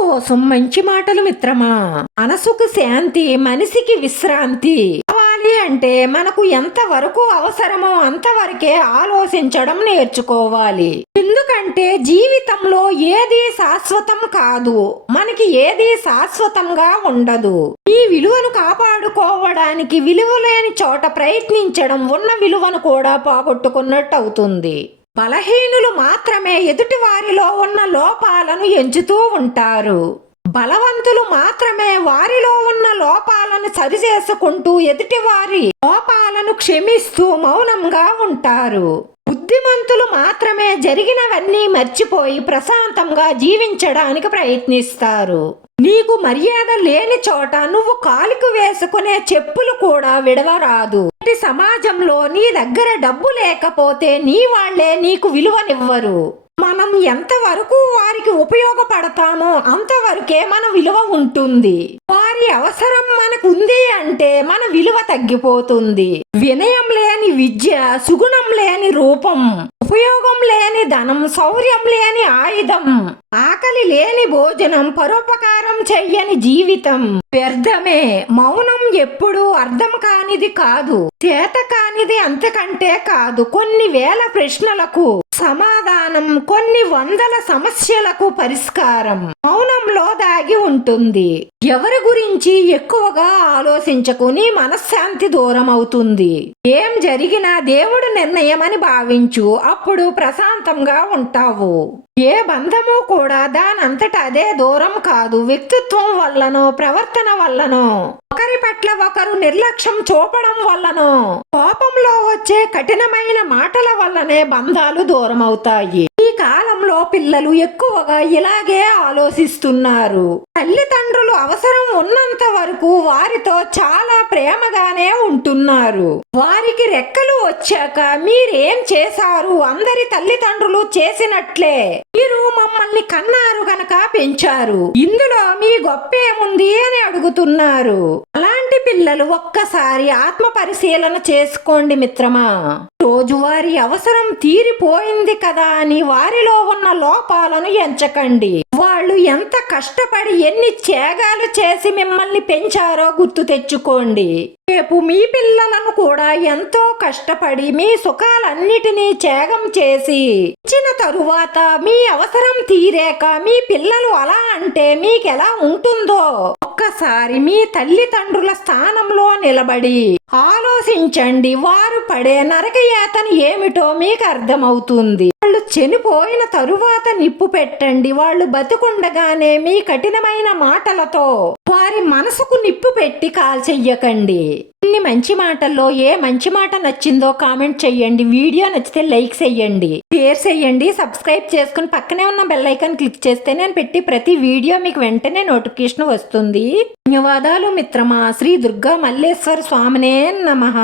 కోసం మంచి మాటలు మిత్రమా. మనసుకు శాంతి, మనిషికి విశ్రాంతి కావాలి అంటే మనకు ఎంత వరకు అవసరమో అంతవరకే ఆలోచించడం నేర్చుకోవాలి. ఎందుకంటే జీవితంలో ఏది శాశ్వతం కాదు, మనకి ఏది శాశ్వతంగా ఉండదు. ఈ విలువను కాపాడుకోవడానికి విలువ లేని చోట ప్రయత్నించడం ఉన్న విలువను కూడా పోగొట్టుకున్నట్టు అవుతుంది. బలహీనులు మాత్రమే ఎదుటి వారిలో ఉన్న లోపాలను ఎంచుతూ ఉంటారు. బలవంతులు మాత్రమే వారిలో ఉన్న లోపాలను సరిచేసుకుంటూ ఎదుటి వారి లోపాలను క్షమిస్తూ మౌనంగా ఉంటారు. బుద్ధిమంతులు మాత్రమే జరిగినవన్నీ మర్చిపోయి ప్రశాంతంగా జీవించడానికి ప్రయత్నిస్తారు. నీకు మర్యాద లేని చోట నువ్వు కాలికి వేసుకునే చెప్పులు కూడా విడవరాదు. సమాజంలో నీ దగ్గర డబ్బు లేకపోతే నీ వాళ్లే నీకు విలువనివ్వరు. మనం ఎంతవరకు వారికి ఉపయోగపడతామో అంతవరకే మన విలువ ఉంటుంది. వారి అవసరం మనకు ఉంది అంటే మన విలువ తగ్గిపోతుంది. వినయం లేని విద్య, సుగుణం లేని రూపం, ఉపయోగం లేని ధనం, శౌర్యం లేని ఆయుధం, ఆకలి లేని భోజనం, పరోపకారం చెయ్యని జీవితం వ్యర్థమే. మౌనం ఎప్పుడూ అర్థం కానిది కాదు, చేత కానిది అంతకంటే కాదు. కొన్ని వేల ప్రశ్నలకు సమాధానం, కొన్ని వందల సమస్యలకు పరిష్కారం మౌనంలో దాగి ఉంటుంది. ఎవరి గురించి ఎక్కువగా ఆలోచించకుని మనశ్శాంతి దూరం అవుతుంది. ఏం జరిగినా దేవుడు నిర్ణయం అని భావించు, అప్పుడు ప్రశాంతంగా ఉంటావు. ఏ బంధము కూడా దానంతట అదే దూరం కాదు. వ్యక్తిత్వం వల్లనో, ప్రవర్తన వల్లనో, ఒకరి పట్ల ఒకరు నిర్లక్ష్యం చూపడం వల్లనో, కోపంలో వచ్చే కఠినమైన మాటల వల్లనే బంధాలు దూరం అవుతాయి. ఈ కాలంలో పిల్లలు ఎక్కువగా ఇలాగే ఆలోచిస్తున్నారు. తల్లిదండ్రులు అవసరం ఉన్నంత వరకు వారితో చాలా ప్రేమగానే ఉంటున్నారు. వారికి రెక్కలు వచ్చాక మీరేం చేశారు? అందరి తల్లిదండ్రులు చేసినట్లే మీరు మమ్మల్ని కన్నారు గనక పెంచారు, ఇందులో మీ గొప్పేముంది అని అడుగుతున్నారు. అలాంటి పిల్లలు ఒక్కసారి ఆత్మ పరిశీలన చేసుకోండి మిత్రమా. రోజువారీ అవసరం తీరిపోయింది కదా అని వారిలో ఉన్న లోపాలను ఎంచకండి. వాళ్ళు ఎంత కష్టపడి ఎన్ని త్యాగాలు చేసి మిమ్మల్ని పెంచారో గుర్తు తెచ్చుకోండి. రేపు మీ పిల్లలను కూడా ఎంతో కష్టపడి మీ సుఖాలన్నిటినీ త్యాగం చేసి ఇచ్చిన తరువాత మీ అవసరం తీరాక మీ పిల్లలు అలా అంటే మీకెలా ఉంటుందో ఒక్కసారి మీ తల్లిదండ్రుల స్థానంలో నిలబడి ఆలోచించండి. వారు పడే నరకయాతన ఏమిటో మీకు అర్థమవుతుంది. వాళ్ళు చనిపోయిన తరువాత నిప్పు పెట్టండి. వాళ్ళు బతుకుండగానే మీ కఠినమైన మాటలతో వారి మనసుకు నిప్పు పెట్టి కాల్చెయ్యకండి. ఇన్ని మంచి మాటల్లో ఏ మంచి మాట నచ్చిందో కామెంట్ చెయ్యండి. వీడియో నచ్చితే లైక్ చెయ్యండి, షేర్ చెయ్యండి, సబ్స్క్రైబ్ చేసుకుని పక్కనే ఉన్న బెల్ ఐకాన్ క్లిక్ చేస్తే నేను పెట్టి ప్రతి వీడియో మీకు వెంటనే నోటిఫికేషన్ వస్తుంది. ధన్యవాదాలు మిత్రమా. శ్రీ దుర్గా మల్లేశ్వర స్వామినే నమః.